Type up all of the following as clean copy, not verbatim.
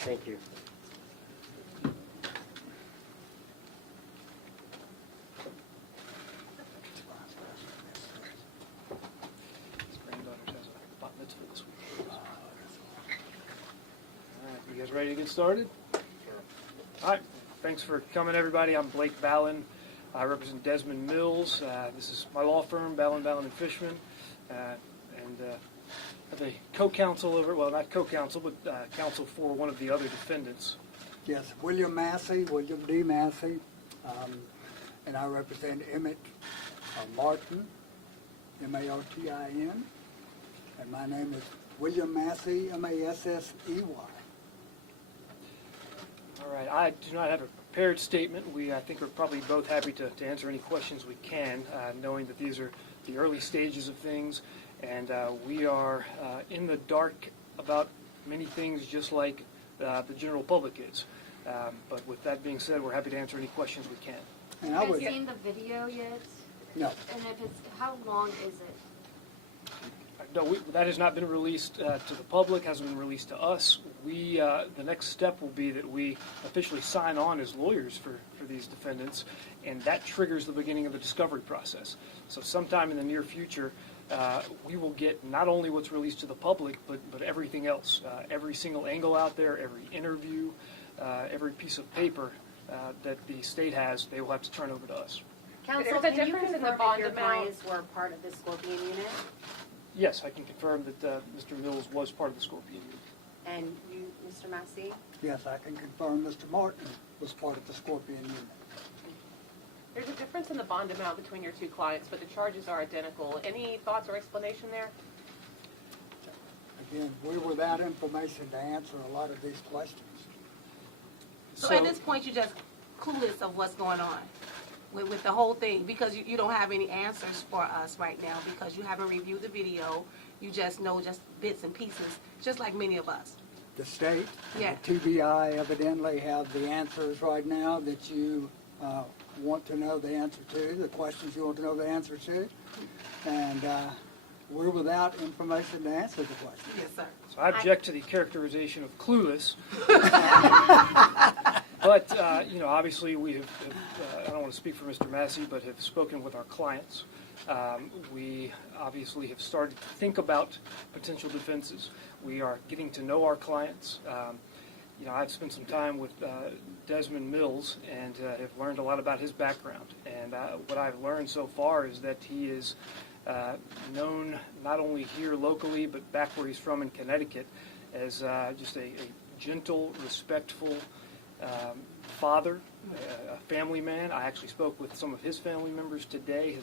Thank you. His granddaughter has a bat mitzvah this week. All right, you guys ready to get started? All right, thanks for coming, everybody. I'm Blake Ballin. I represent Desmond Mills. This is my law firm, Ballin, and Fishman, and have a co-counsel over, well, not co-counsel, but counsel for one of the other defendants. Yes, William D. Massey, and I represent Emmett Martin, M-A-R-T-I-N, and my name is William Massey, M-A-S-S-E-Y. All right, I do not have a prepared statement. I think we're probably both happy to answer any questions we can, knowing that these are the early stages of things, and we are in the dark about many things just like the general public is. But with that being said, we're happy to answer any questions we can. And Have you seen the video yet? No. And if it's, how long is it? No, that has not been released to the public, hasn't been released to us. The next step will be that we officially sign on as lawyers for these defendants, and that triggers the beginning of the discovery process. So sometime in the near future, we will get not only what's released to the public, but everything else. Every single angle out there, every interview, every piece of paper that the state has, they will have to turn over to us. Counsel, There's a can you difference in the confirm bond if your amount. clients were part of the Scorpion unit? Yes, I can confirm that Mr. Mills was part of the Scorpion unit. And you, Mr. Massey? Yes, I can confirm Mr. Martin was part of the Scorpion unit. There's a difference in the bond amount between your two clients, but the charges are identical. Any thoughts or explanation there? Again, we're without information to answer a lot of these questions. So at this point, you're just clueless of what's going on with the whole thing, because you don't have any answers for us right now, because you haven't reviewed the video. You just know just bits and pieces, just like many of us. The state Yeah. and the TBI evidently have the answers right now that you want to know the answer to, the questions you want to know the answer to, and we're without information to answer the questions. Yes, sir. So I object to the characterization of clueless. But, obviously we have I don't want to speak for Mr. Massey, but have spoken with our clients. We obviously have started to think about potential defenses. We are getting to know our clients. I've spent some time with Desmond Mills and have learned a lot about his background. And what I've learned so far is that he is known not only here locally, but back where he's from in Connecticut, as just a gentle, respectful father, a family man. I actually spoke with some of his family members today.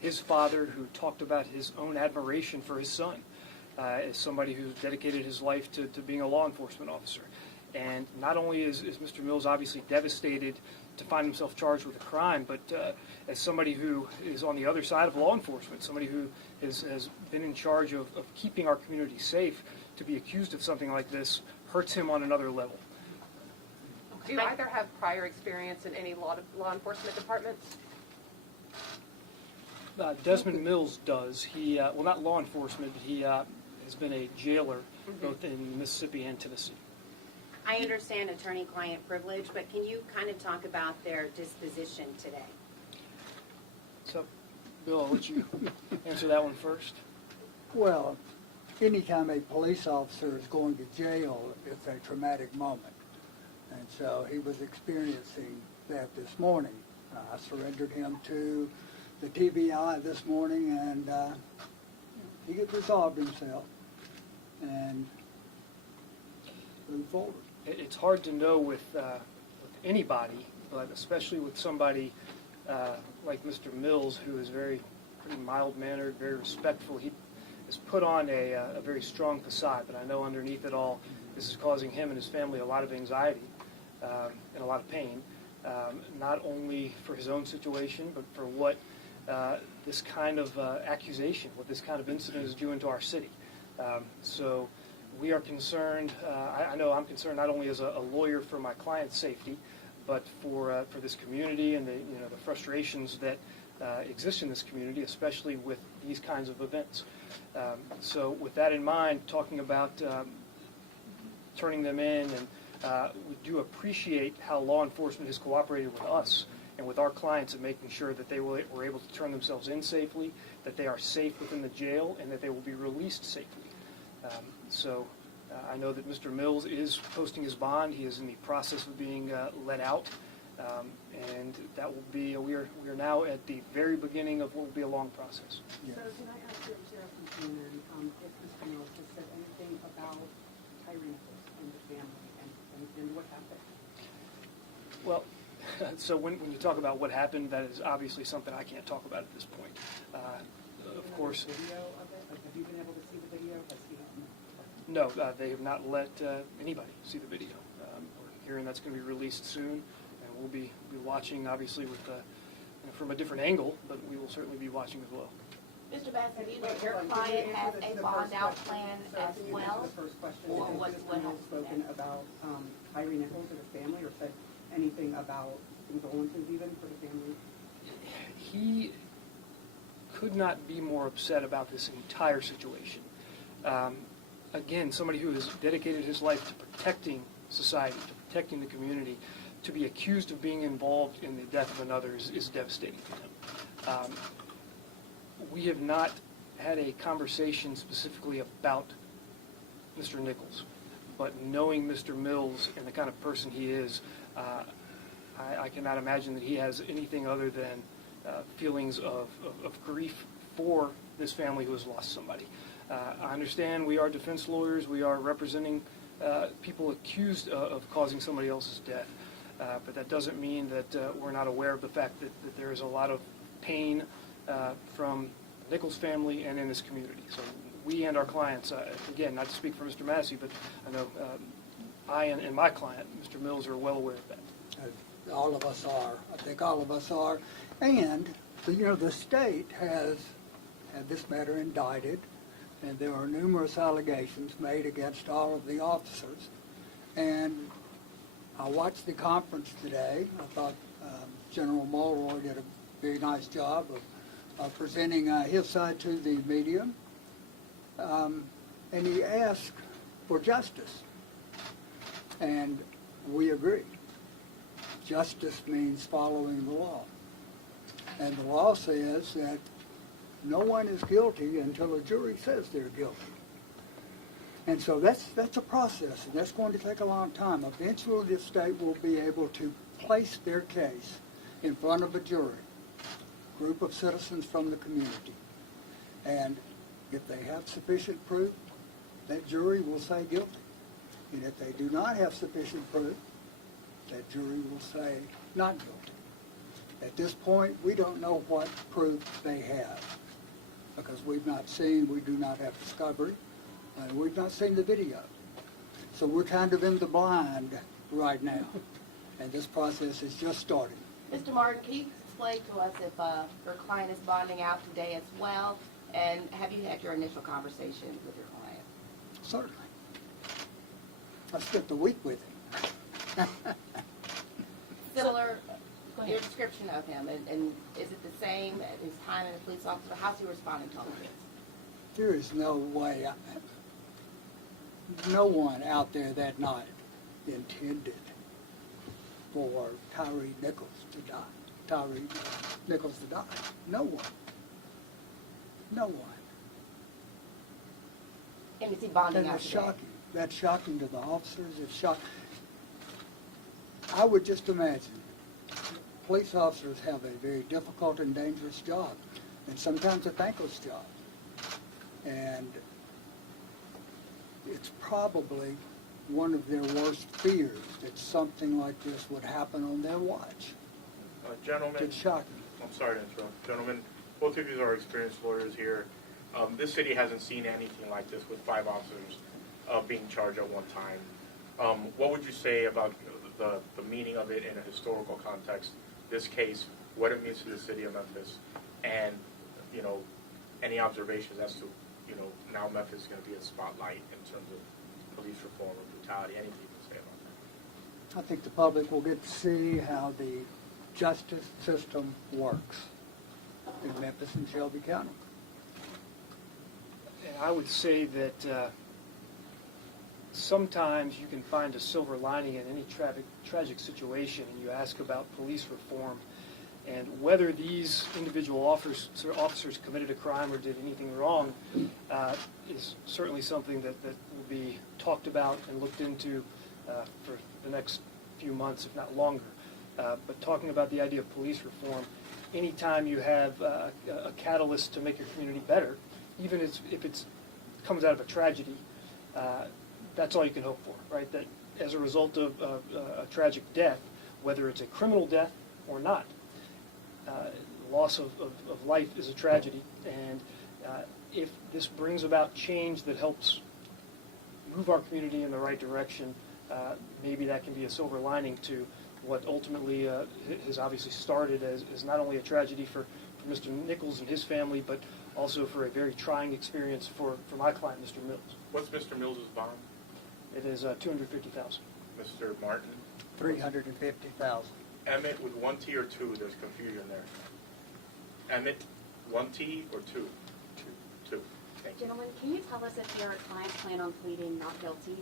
His father, who talked about his own admiration for his son, as somebody who's dedicated his life to being a law enforcement officer. And not only is Mr. Mills obviously devastated to find himself charged with a crime, but as somebody who is on the other side of law enforcement, somebody who has been in charge of keeping our community safe, to be accused of something like this hurts him on another level. Do you either have prior experience in any law enforcement departments? Desmond Mills does. He, well, not law enforcement, but he has been a jailer both in Mississippi and Tennessee. I understand attorney-client privilege, but can you kind of talk about their disposition today? So, Bill, I'll let you answer that one first. Well, anytime a police officer is going to jail, it's a traumatic moment. And so he was experiencing that this morning. I surrendered him to the TBI this morning, and he resolved himself and moved forward. It's hard to know with anybody, but especially with somebody like Mr. Mills, who is pretty mild-mannered, very respectful. He has put on a very strong facade, but I know underneath it all, this is causing him and his family a lot of anxiety and a lot of pain, not only for his own situation, but for what this kind of accusation, what this kind of incident is doing to our city. So we are concerned, I know I'm concerned not only as a lawyer for my client's safety, but for this community and the frustrations that exist in this community, especially with these kinds of events. So with that in mind, talking about turning them in and We do appreciate how law enforcement has cooperated with us and with our clients in making sure that they were able to turn themselves in safely, that they are safe within the jail, and that they will be released safely. So I know that Mr. Mills is posting his bond. He is in the process of being let out. And that will be, we are now at the very beginning of what will be a long process. Yes. So can I ask you, Sheriff McKinnon, if Mr. Mills has said anything about Tyre Nichols and the family and what happened? Well, so when you talk about what happened, that is obviously something I can't talk about at this point. Of course, Video of it? Like, have you been able to see the video? Has he? no, they have not let anybody see the video. We're hearing that's going to be released soon, and we'll be watching, obviously, with from a different angle, but we will certainly be watching as well. Mr. Bassett, do you know if your client has a bond out plan as well? The first question, Or has what Mr. happens Mills spoken next? about Tyre Nichols or the family, or said anything about condolences even for the family? He could not be more upset about this entire situation. Again, somebody who has dedicated his life to protecting society, to protecting the community, to be accused of being involved in the death of another is devastating to him. We have not had a conversation specifically about Mr. Nichols, but knowing Mr. Mills and the kind of person he is, I cannot imagine that he has anything other than feelings of grief for this family who has lost somebody. I understand we are defense lawyers. We are representing people accused of causing somebody else's death. But that doesn't mean that we're not aware of the fact that there is a lot of pain from the Nichols family and in this community. So we and our clients, again, not to speak for Mr. Massey, but I know I and my client, Mr. Mills, are well aware of that. All of us are. I think all of us are. And, the state has had this matter indicted, and there are numerous allegations made against all of the officers. And I watched the conference today. I thought General Mulroy did a very nice job of presenting his side to the media. And he asked for justice. And we agree. Justice means following the law. And the law says that no one is guilty until a jury says they're guilty. And so that's a process, and that's going to take a long time. Eventually, the state will be able to place their case in front of a jury, group of citizens from the community. And if they have sufficient proof, that jury will say guilty. And if they do not have sufficient proof, that jury will say not guilty. At this point, we don't know what proof they have because we do not have discovery, and we've not seen the video. So we're kind of in the blind right now, and this process is just starting. Mr. Martin, can you explain to us if your client is bonding out today as well? And have you had your initial conversation with your client? Certainly. I spent the week with him. Similar, your description of him, and is it the same at his time as a police officer? How's he responding to all of this? There is no way, no one out there that night intended for Tyre Nichols to die. Tyre Nichols to die. No one. No one. And is he bonding And out it's today? shocking. That's shocking to the officers. It's shocking. I would just imagine police officers have a very difficult and dangerous job, and sometimes a thankless job. And it's probably one of their worst fears that something like this would happen on their watch. Gentlemen, It's shocking. I'm sorry to interrupt. Gentlemen, both of you are experienced lawyers here. This city hasn't seen anything like this with 5 officers being charged at one time. What would you say about the meaning of it in a historical context, this case, what it means to the city of Memphis, and, any observations as to, now Memphis is going to be a spotlight in terms of police reform or brutality, anything you can say about that? I think the public will get to see how the justice system works in Memphis and Shelby County. And I would say that sometimes you can find a silver lining in any tragic situation, and you ask about police reform and whether these individual officers committed a crime or did anything wrong is certainly something that will be talked about and looked into for the next few months, if not longer. But talking about the idea of police reform, anytime you have a catalyst to make your community better, even if it comes out of a tragedy, that's all you can hope for, right? That as a result of a tragic death, whether it's a criminal death or not, loss of life is a tragedy, and if this brings about change that helps move our community in the right direction, maybe that can be a silver lining to what ultimately has obviously started as not only a tragedy for Mr. Nichols and his family, but also for a very trying experience for my client, Mr. Mills. What's Mr. Mills' bond? It is $250,000. Mr. Martin? $350,000. Emmett with one T or two? There's confusion there. Emmett, one T or two? Two. Thank you. Gentlemen, can you tell us if your clients plan on pleading not guilty?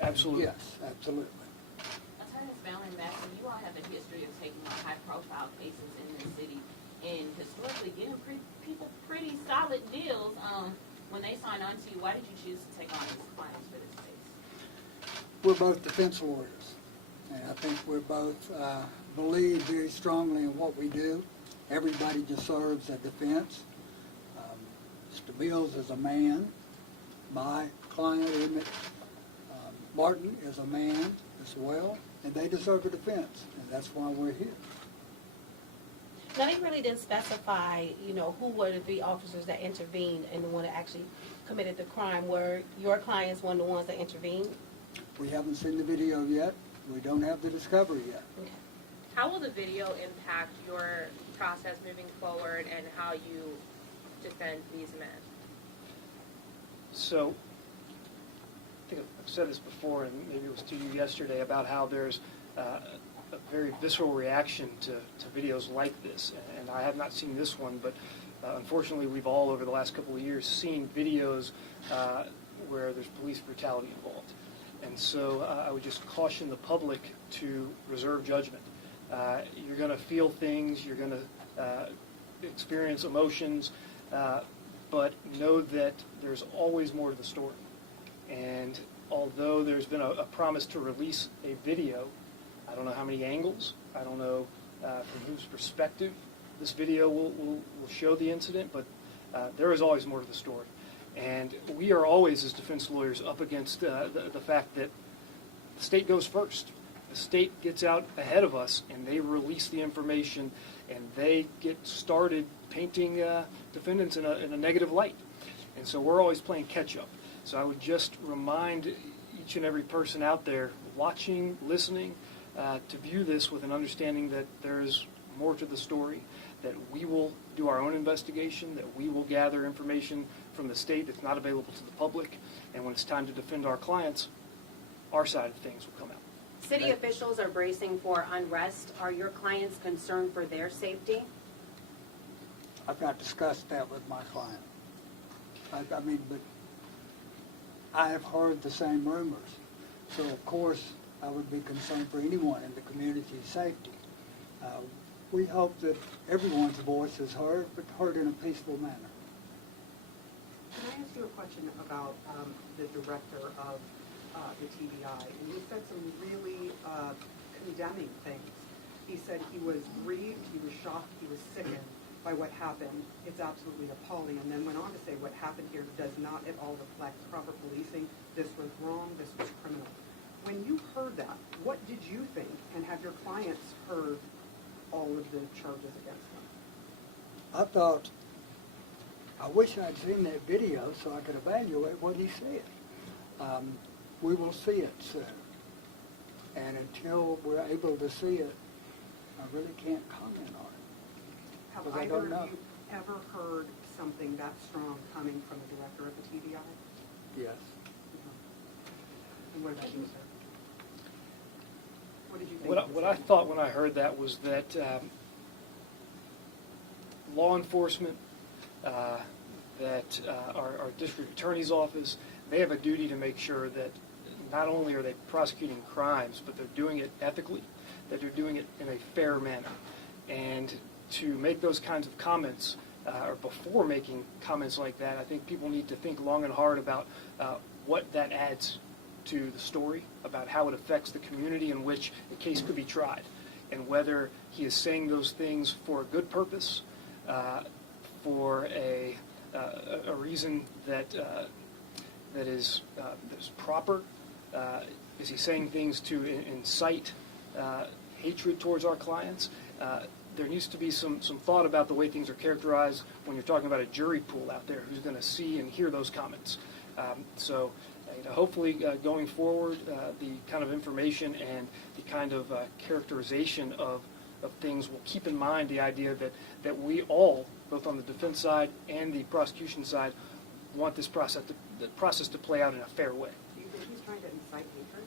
Absolutely. Yes, absolutely. Attorneys Fallon and Massey, you all have a history of taking on high-profile cases in this city and historically getting people pretty solid deals. When they sign on to you, why did you choose to take on these clients for this case? We're both defense lawyers, and I think we both believe very strongly in what we do. Everybody deserves a defense. Mr. Mills is a man. My client, Emmett Martin, is a man as well, and they deserve a defense, and that's why we're here. Now, they really didn't specify, who were the 3 officers that intervened and the one that actually committed the crime. Were your clients one of the ones that intervened? We haven't seen the video yet. We don't have the discovery yet. Okay. How will the video impact your process moving forward and how you defend these men? So, I think I've said this before, and maybe it was to you yesterday, about how there's a very visceral reaction to videos like this. And I have not seen this one, but unfortunately we've all, over the last couple of years, seen videos where there's police brutality involved. And so I would just caution the public to reserve judgment. You're going to feel things, you're going to experience emotions, but know that there's always more to the story. And although there's been a promise to release a video, I don't know how many angles, I don't know from whose perspective this video will show the incident, but there is always more to the story. And we are always, as defense lawyers, up against the fact that the state goes first. The state gets out ahead of us, and they release the information, and they get started painting defendants in a negative light. And so we're always playing catch-up. So I would just remind each and every person out there watching, listening, to view this with an understanding that there is more to the story, that we will do our own investigation, that we will gather information from the state that's not available to the public, and when it's time to defend our clients, our side of things will come out. City officials are bracing for unrest. Are your clients concerned for their safety? I've not discussed that with my client. I mean, but I have heard the same rumors. So, of course, I would be concerned for anyone in the community's safety. We hope that everyone's voice is heard, but heard in a peaceful manner. Can I ask you a question about the director of the TBI? And he said some really condemning things. He said he was grieved, he was shocked, he was sickened by what happened. It's absolutely appalling. And then went on to say what happened here does not at all reflect proper policing. This was wrong, this was criminal. When you heard that, what did you think? And have your clients heard all of the charges against them? I thought, I wish I'd seen that video so I could evaluate what he said. We will see it soon. And until we're able to see it, I really can't comment on it. Have Because I either don't of know. you ever heard something that strong coming from the director of the TBI? Yes. And what about you, sir? What did you think? What I thought when I heard that was that law enforcement, that our district attorney's office, they have a duty to make sure that not only are they prosecuting crimes, but they're doing it ethically, that they're doing it in a fair manner. And to make those kinds of comments, or before making comments like that, I think people need to think long and hard about what that adds to the story, about how it affects the community in which a case could be tried, and whether he is saying those things for a good purpose, for a reason that is proper. Is he saying things to incite hatred towards our clients? There needs to be some thought about the way things are characterized when you're talking about a jury pool out there who's going to see and hear those comments. So hopefully going forward, the kind of information and the kind of characterization of things will keep in mind the idea that we all, both on the defense side and the prosecution side, want this process to play out in a fair way. Do you think he's trying to incite hatred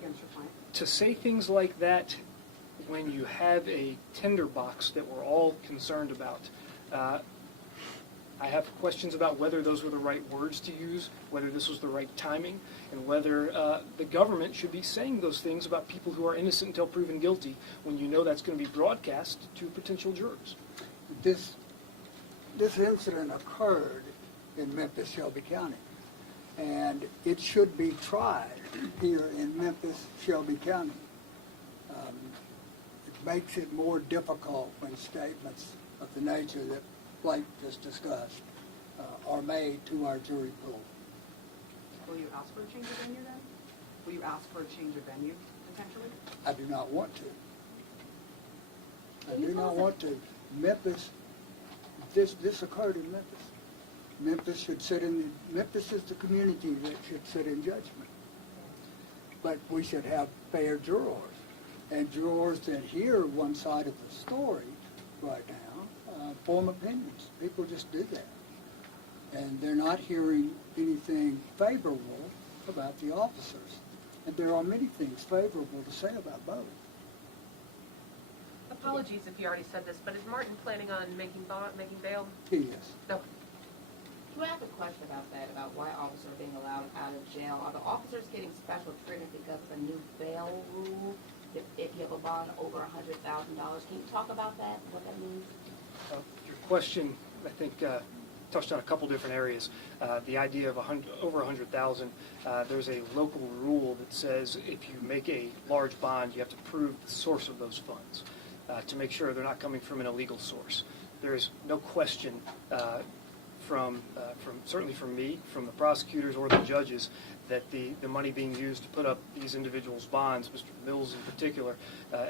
against your client? To say things like that when you have a tinderbox that we're all concerned about, I have questions about whether those were the right words to use, whether this was the right timing, and whether the government should be saying those things about people who are innocent until proven guilty when you know that's going to be broadcast to potential jurors. This incident occurred in Memphis, Shelby County, and it should be tried here in Memphis, Shelby County. It makes it more difficult when statements of the nature that Blake just discussed are made to our jury pool. Will you ask for a change of venue then? Will you ask for a change of venue potentially? I do not want to. I do not want to. Memphis, this occurred in Memphis. Memphis is the community that should sit in judgment. But we should have fair jurors. And jurors that hear one side of the story right now form opinions. People just do that. And they're not hearing anything favorable about the officers. And there are many things favorable to say about both. Apologies if you already said this, but is Martin planning on making bail? He is. No. Do I have a question about that, about why officers are being allowed out of jail? Are the officers getting special treatment because of a new bail rule? If you have a bond over $100,000, can you talk about that, what that means? Your question, I think, touched on a couple different areas. The idea of over 100,000. There's a local rule that says if you make a large bond, you have to prove the source of those funds to make sure they're not coming from an illegal source. There is no question certainly from me, from the prosecutors or the judges, that the money being used to put up these individuals' bonds, Mr. Mills in particular,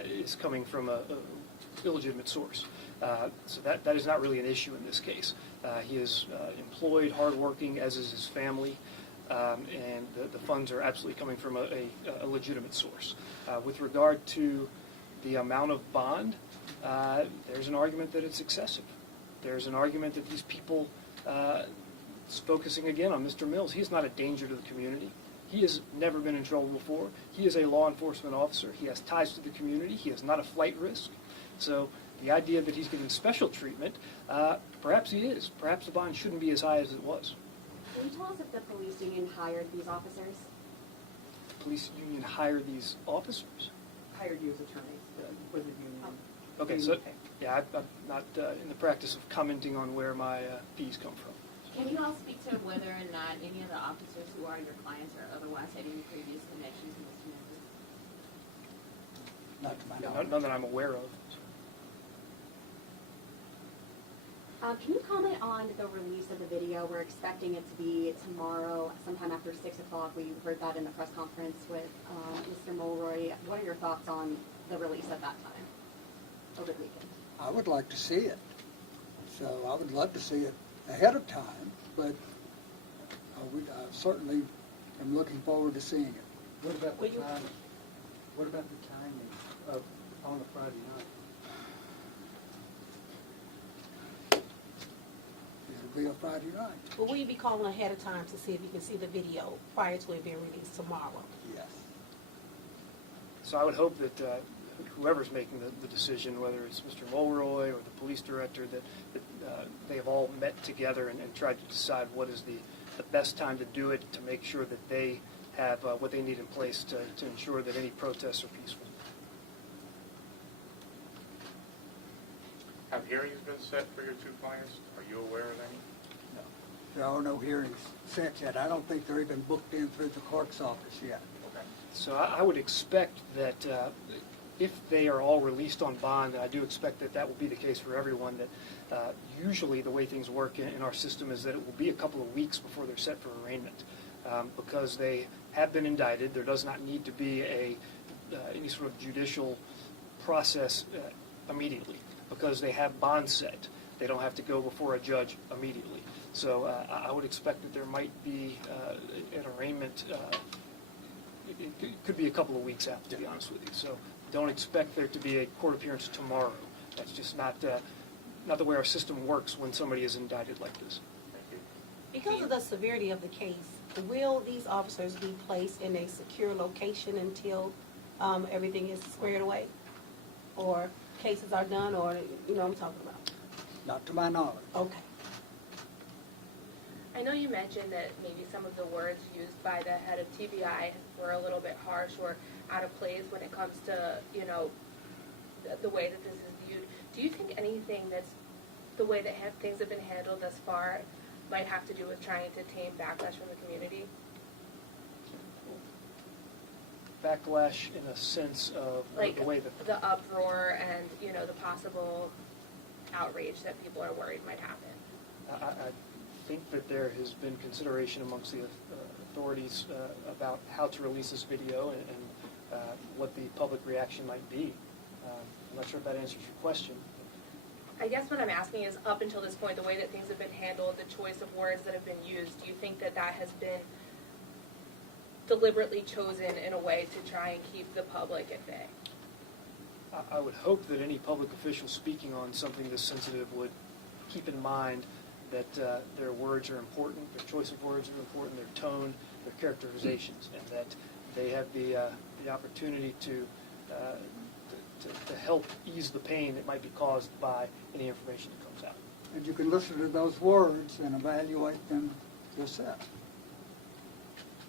is coming from a illegitimate source. So that is not really an issue in this case. He is employed, hardworking, as is his family, and the funds are absolutely coming from a legitimate source. With regard to the amount of bond, there's an argument that it's excessive. There's an argument that these people, focusing again on Mr. Mills, he's not a danger to the community. He has never been in trouble before. He is a law enforcement officer. He has ties to the community. He is not a flight risk. So the idea that he's getting special treatment, perhaps he is. Perhaps the bond shouldn't be as high as it was. Can you tell us if the police union hired these officers? The police union hired these officers? Hired you as attorneys with the union. Okay, so yeah, I'm not in the practice of commenting on where my fees come from. Can you all speak to whether or not any of the officers who are your clients or otherwise had any previous connections in this Memphis? Not to my Yeah, knowledge. none that I'm aware of. Can you comment on the release of the video? We're expecting it to be tomorrow, sometime after 6 o'clock. We heard that in the press conference with Mr. Mulroy. What are your thoughts on the release at that time, over the weekend? I would like to see it. So I would love to see it ahead of time, but I certainly am looking forward to seeing it. What about the timing? What about the timing of on a Friday night? It'll be a Friday night. But will you be calling ahead of time to see if you can see the video prior to it being released tomorrow? Yes. So I would hope that whoever's making the decision, whether it's Mr. Mulroy or the police director, that they have all met together and tried to decide what is the the best time to do it, to make sure that they have what they need in place to ensure that any protests are peaceful. Have hearings been set for your two clients? Are you aware of any? There are no hearings set yet. I don't think they're even booked in through the clerk's office yet. Okay. So I would expect that if they are all released on bond, and I do expect that that will be the case for everyone, that usually the way things work in our system is that it will be a couple of weeks before they're set for arraignment. Because they have been indicted, there does not need to be any sort of judicial process immediately. Because they have bond set, they don't have to go before a judge immediately. So I would expect that there might be an arraignment. It could be a couple of weeks out, to be honest with you. So don't expect there to be a court appearance tomorrow. That's just not the way our system works when somebody is indicted like this. Because of the severity of the case, will these officers be placed in a secure location until everything is squared away? Or cases are done, or, you know what I'm talking about? Not to my knowledge. Okay. I know you mentioned that maybe some of the words used by the head of TBI were a little bit harsh or out of place when it comes to, you know, the way that this is viewed. Do you think anything that's the way that things have been handled thus far might have to do with trying to tame backlash from the community? Backlash in a sense of Like the way that the uproar and, you know, the possible outrage that people are worried might happen. I think that there has been consideration amongst the authorities about how to release this video and what the public reaction might be. I'm not sure if that answers your question. I guess what I'm asking is, up until this point, the way that things have been handled, the choice of words that have been used, do you think that that has been deliberately chosen in a way to try and keep the public at bay? I would hope that any public official speaking on something this sensitive would keep in mind that their words are important, their choice of words are important, their tone, their characterizations, and that they have the opportunity to help ease the pain that might be caused by any information that comes out. And you can listen to those words and evaluate them yourself.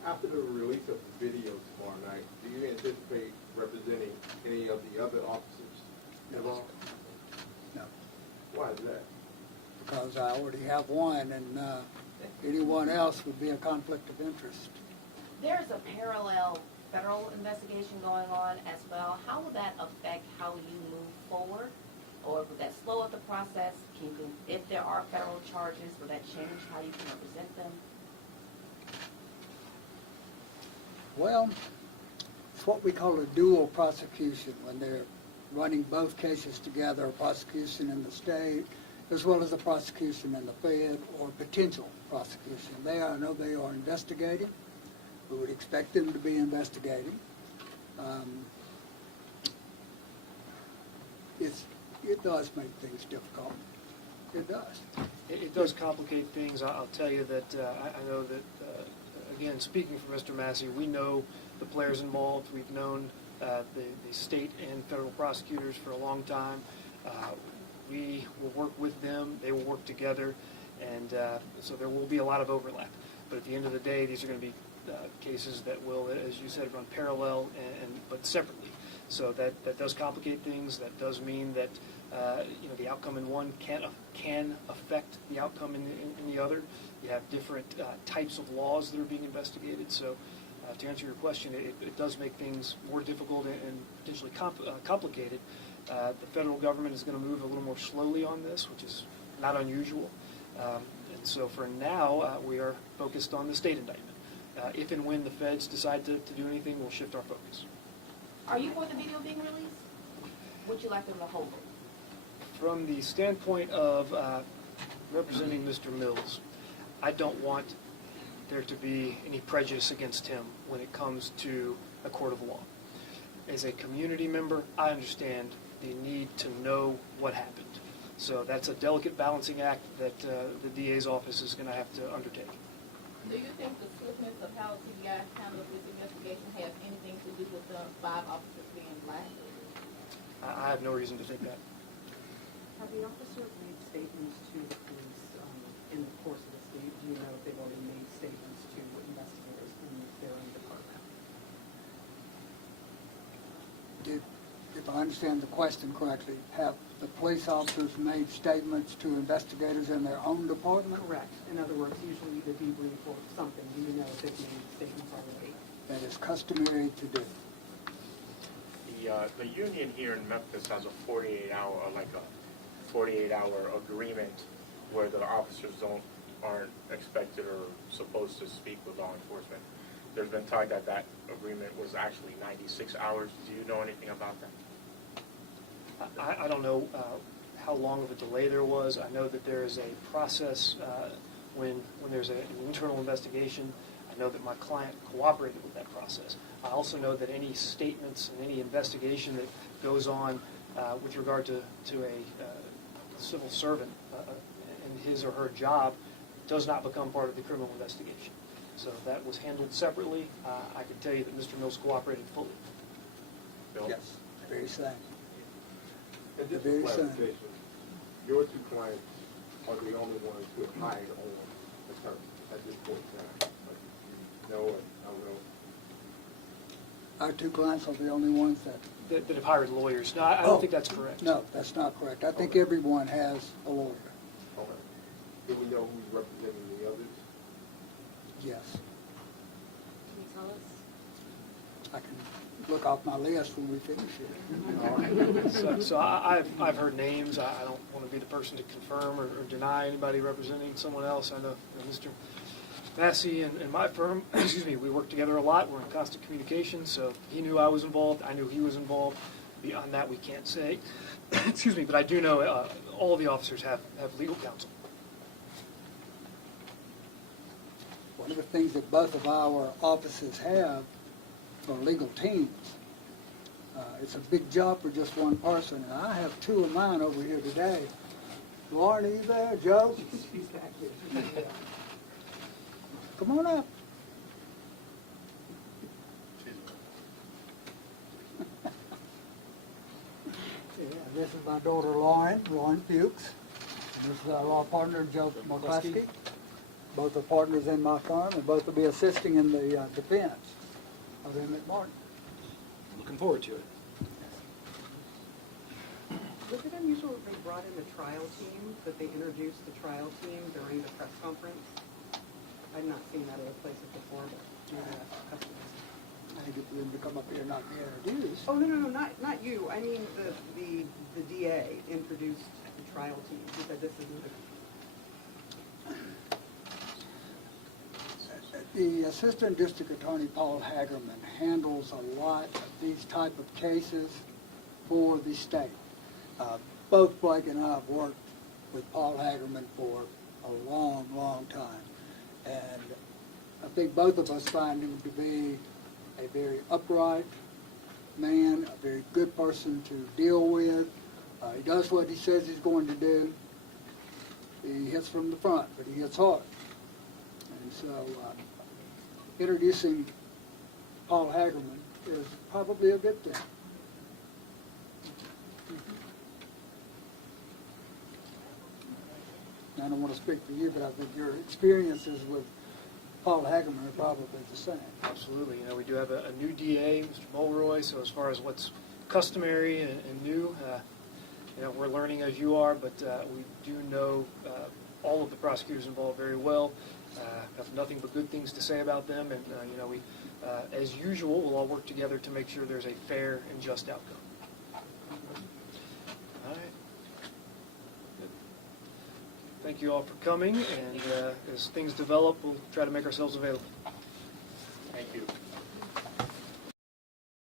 After the release of the video tomorrow night, do you anticipate representing any of the other officers involved? No, Why is that? because I already have one, and anyone else would be a conflict of interest. There's a parallel federal investigation going on as well. How will that affect how you move forward? Or will that slow up the process? If there are federal charges, will that change how you can represent them? Well, it's what we call a dual prosecution, when they're running both cases together, a prosecution in the state, as well as a prosecution in the Fed, or potential prosecution. I know they are investigating. We would expect them to be investigating. It does make things difficult. It does. It does complicate things. I'll tell you that I know that, again, speaking for Mr. Massey, we know the players involved. We've known the state and federal prosecutors for a long time. We will work with them. They will work together. And so there will be a lot of overlap. But at the end of the day, these are going to be cases that will, as you said, run parallel but separately. So that does complicate things. That does mean that the outcome in one can affect the outcome in the other. You have different types of laws that are being investigated. So to answer your question, it does make things more difficult and potentially complicated. The federal government is going to move a little more slowly on this, which is not unusual. And so for now, we are focused on the state indictment. If and when the feds decide to do anything, we'll shift our focus. Are you for the video being released? Would you like them to hold it? From the standpoint of representing Mr. Mills, I don't want there to be any prejudice against him when it comes to a court of law. As a community member, I understand the need to know what happened. So that's a delicate balancing act that the DA's office is going to have to undertake. Do you think the swiftness of how TBI handled this investigation has anything to do with the 5 officers being black? I have no reason to think that. Have the officers made statements to the police in the course of this Do you know if they've already made statements to investigators in their own department? If I understand the question correctly, have the police officers made statements to investigators in their own department? Correct. In other words, usually the debrief or something, do you know if they've made statements already? That is customary to do. The union here in Memphis has a 48-hour agreement where the officers aren't expected or supposed to speak with law enforcement. There's been talk that agreement was actually 96 hours. Do you know anything about that? I don't know how long of a delay there was. I know that there is a process when there's an internal investigation. I know that my client cooperated with that process. I also know that any statements and any investigation that goes on with regard to a civil servant and his or her job does not become part of the criminal investigation. So that was handled separately. I can tell you that Mr. Mills cooperated fully. Bill? Yes. Very same. And just for clarification, your two clients are the only ones who have hired on attorney at this point in time. Like, no, I don't know. Our two clients are the only ones That have hired lawyers. No, I don't think that's correct. No, that's not correct. I think Okay. everyone has a lawyer. Okay. Do we know who's representing the others? Yes. Can you tell us? I can look off my list when we finish it. So I've heard names. I don't want to be the person to confirm or deny anybody representing someone else. I know Mr. Massey and my firm, excuse me, we work together a lot. We're in constant communication, so he knew I was involved. I knew he was involved. Beyond that, we can't say. Excuse me, but I do know all the officers have legal counsel. One of the things that both of our offices have are legal teams. It's a big job for just one person, and I have two of mine over here today. Lauren, are you there? Joe? She's back here. Come on up. Yeah, this is my daughter Lauren Fuchs. This is our law partner Joe McCluskey. Both are partners in my firm, and both will be assisting in the defense of Emmett Martin. Looking forward to it. Was it unusual that they brought in the trial team, that they introduced the trial team during the press conference? I've not seen that other places before, but maybe that's customary. I get them to come up here and not be introduced. Oh, no, not you. I mean, the DA introduced the trial team. He said this isn't The Assistant District Attorney Paul Hagerman handles a lot of these type of cases for the state. Both Blake and I have worked with Paul Hagerman for a long, long time. And I think both of us find him to be a very upright man, a very good person to deal with. He does what he says he's going to do. He hits from the front, but he hits hard. And so introducing Paul Hagerman is probably a good thing. I don't want to speak for you, but I think your experiences with Paul Hagerman are probably the same. Absolutely. We do have a new DA, Mr. Mulroy, so as far as what's customary and new, we're learning as you are, but we do know all of the prosecutors involved very well. Have nothing but good things to say about them, and we, as usual, we'll all work together to make sure there's a fair and just outcome. All right. Thank you all for coming, and as things develop, we'll try to make ourselves available. Thank you.